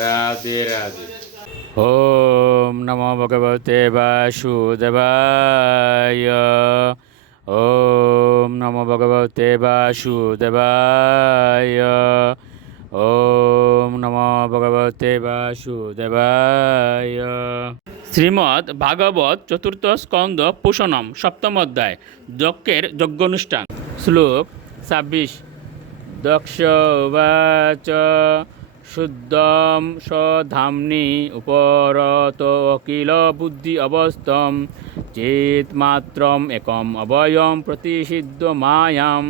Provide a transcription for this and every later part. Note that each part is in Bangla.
রাধে রাধে। ওম নমো ভগবতে বাসুদেবায়। ওম নমো ভগবতে বাসুদেবায়। ওম নমো ভগবতে বাসুদেবায়। শ্রীমদ্ ভাগবত চতুর্থ স্কন্দ পুষণম সপ্তম অধ্যায় যজ্ঞের যজ্ঞানুষ্ঠান। শ্লোক 26। দক্ষ উবাচ শুদ্ধম স্বধাম্নি উপরত অকিল বুদ্ধি অবস্থম চেতমাত্রম একম অবয়ম প্রতিষিদ্ধ মায়াম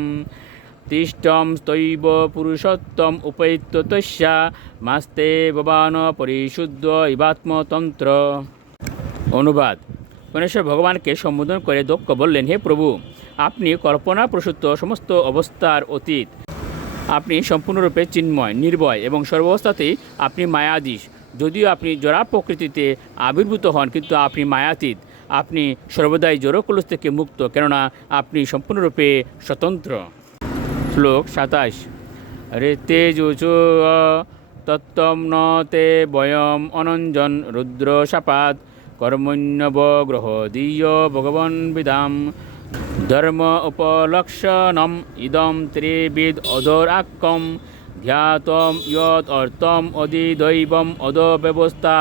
তিষ্ঠম স্তৈব পুরুষোত্তম উপৈত্য তস্যা মাস্তে ভবান পরিশুদ্ধ ইবাত্মতন্ত্র। অনুবাদ। গণেশ্বর ভগবানকে সম্বোধন করে দক্ষ বললেন, হে প্রভু, আপনি কল্পনা প্রসূত সমস্ত অবস্থার অতীত। আপনি সম্পূর্ণরূপে চিন্ময়, নির্ভয় এবং সর্বাবস্থাতেই আপনি মায়াধীশ। যদিও আপনি জড়া প্রকৃতিতে আবির্ভূত হন, কিন্তু আপনি মায়াতীত। আপনি সর্বদাই জড়কলুষ থেকে মুক্ত, কেননা আপনি সম্পূর্ণরূপে স্বতন্ত্র। শ্লোক 27। ঋতে যুচু তত্ত্বম ন তে বয়ম অনঞ্জন রুদ্র শাপাত কর্মণ্যব গ্রহ দীয় ভগবন বিদাম ধর্ম উপলক্ষণম ইদম ত্রিবিদ অদরাক্কম ধ্যাতম ইয়দ অর্থম অধিদৈবম অদব্যবস্থা।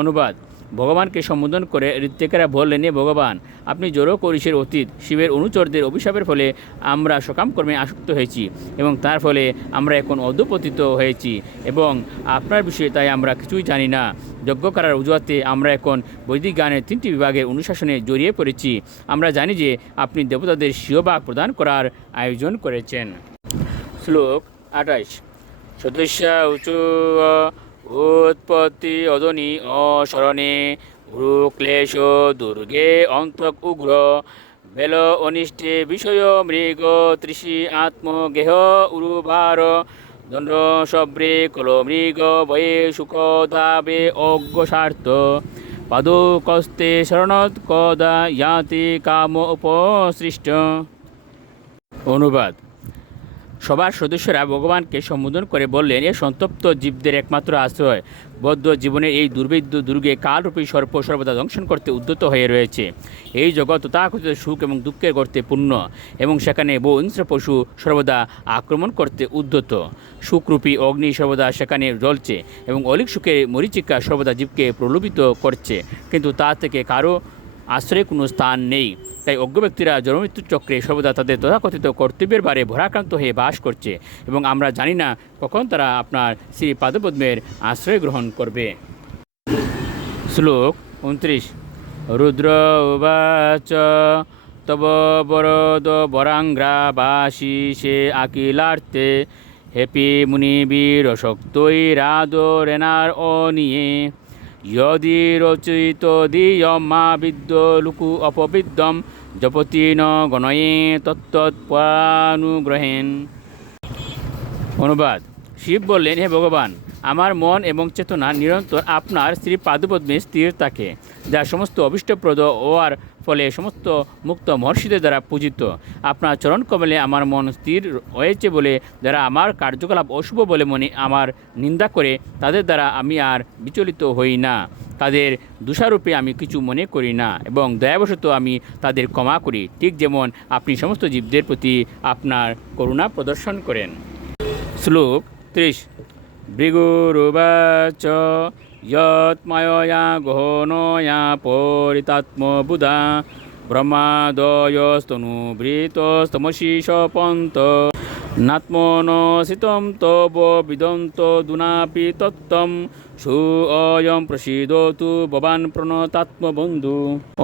অনুবাদ। ভগবানকে সম্বোধন করে ঋত্বিকেরা বললেন, হে ভগবান, আপনি জড় কলুষের অতীত। শিবের অনুচরদের অভিশাপের ফলে আমরা সকাম কর্মে আসক্ত হয়েছি এবং তার ফলে আমরা এখন অধঃপতিত হয়েছি এবং আপনার বিষয়ে তাই আমরা কিছুই জানি না। যজ্ঞ করার অজুহাতে আমরা এখন বৈদিক জ্ঞানের 3টি বিভাগের অনুশাসনে জড়িয়ে পড়েছি। আমরা জানি যে আপনি দেবতাদের স্বীয় ভাগ প্রদান করার আয়োজন করেছেন। শ্লোক 28। সদস্য উচু উৎপত্তি অদনি অশরণে ক্লেশ দুর্গে অন্তক উগ্র বেল অনিষ্টে বিষয় মৃগ তৃষি আত্মগেহ উরুভার দণ্ড সব্রে কল মৃগ ভয়ে সুখ দাবে অজ্ঞস্বার্থ পাদকস্তে শরণত কদা ইয়াতি কাম উপসৃষ্ট। অনুবাদ। সবার সদস্যরা ভগবানকে সম্বোধন করে বললেন, এ সন্তপ্ত জীবদের একমাত্র আশ্রয়। বদ্ধ জীবনের এই দুর্ভেদ্য দুর্গে কালরূপী সর্প সর্বদা দংশন করতে উদ্যত হয়ে রয়েছে। এই জগৎ তথাকথিত সুখ এবং দুঃখের গর্তে পূর্ণ এবং সেখানে বহু হিংস্র পশু সর্বদা আক্রমণ করতে উদ্যত। সুখরূপী অগ্নি সর্বদা সেখানে জ্বলছে এবং অলিক সুখের মরীচিকা সর্বদা জীবকে প্রলোভিত করছে, কিন্তু তা থেকে কারো আশ্রয়ে কোনো স্থান নেই। তাই অজ্ঞ ব্যক্তিরা জন্মমৃত্যুর চক্রে সর্বদা তাদের তথাকথিত কর্তব্যের বারে ভরাক্রান্ত হয়ে বাস করছে এবং আমরা জানি না কখন তারা আপনার শ্রী পাদপদ্মের আশ্রয় গ্রহণ করবে। শ্লোক 29। রুদ্র উবাচ তব বরদ বরাঙ্গ্রা বাসি সে আকিলার্তে হেপি মুনিবীর শক্তই রাদ রেনার অনিয়ে যদি রচিত দিয়ম মা বিদ্য লুকু অপবিদ্যম জপতি ন গণয়ে তত্তৎপানুগ্রহেন। অনুবাদ। শিব বললেন, হে ভগবান, আমার মন এবং চেতনা নিরন্তর আপনার শ্রী পাদপদ্মে স্থির থাকে, যা সমস্ত অভীষ্টপ্রদ হওয়ার ফলে সমস্ত মুক্ত মহর্ষিদের দ্বারা পূজিত। আপনার চরণ কমলে আমার মন স্থির হয়েছে বলে যারা আমার কার্যকলাপ অশুভ বলে মনে আমার নিন্দা করে, তাদের দ্বারা আমি আর বিচলিত হই না। তাদের দোষারূপে আমি কিছু মনে করি না এবং দয়াবশত আমি তাদের ক্ষমা করি, ঠিক যেমন আপনি সমস্ত জীবদের প্রতি আপনার করুণা প্রদর্শন করেন। শ্লোক 30। ভৃগুরুবাচ যৎ মায়য়া গহনয়া পরিতাত্মবুধা ব্রহ্মাদয়স্তনুবৃতস্তমসি স্বপন্ত নাত্মনসিতম তব বিদন্ত দুনাপি তত্ত্বম সুঅয়ম প্রসিদতু ভবান প্রণতাত্মবন্ধু।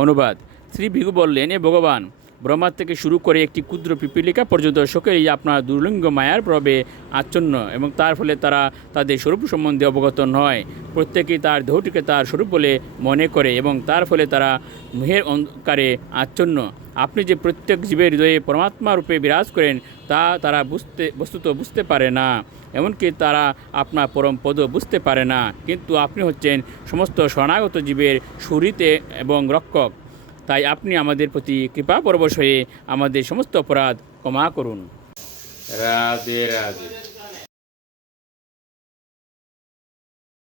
অনুবাদ। শ্রী ভৃগু বললেন, এ ভগবান, ব্রহ্মা থেকে শুরু করে একটি ক্ষুদ্র পিপীলিকা পর্যন্ত সকলেই আপনার দুর্লিঙ্গ মায়ার প্রভাবে আচ্ছন্ন এবং তার ফলে তারা তাদের স্বরূপ সম্বন্ধে অবগত নয়। প্রত্যেকেই তার দেহটিকে তার স্বরূপ বলে মনে করে এবং তার ফলে তারা মোহের অন্ধকারে আচ্ছন্ন। আপনি যে প্রত্যেক জীবের হৃদয়ে পরমাত্মা রূপে বিরাজ করেন তা তারা বস্তুত বুঝতে পারে না, এমনকি তারা আপনার পরম পদ বুঝতে পারে না, কিন্তু আপনি হচ্ছেন সমস্ত শরণাগত জীবের সুহৃতে এবং রক্ষক। তাই আপনি আমাদের প্রতি কৃপা পরবশ হয়ে আমাদের সমস্ত অপরাধ ক্ষমা করুন। রাধে রাধে।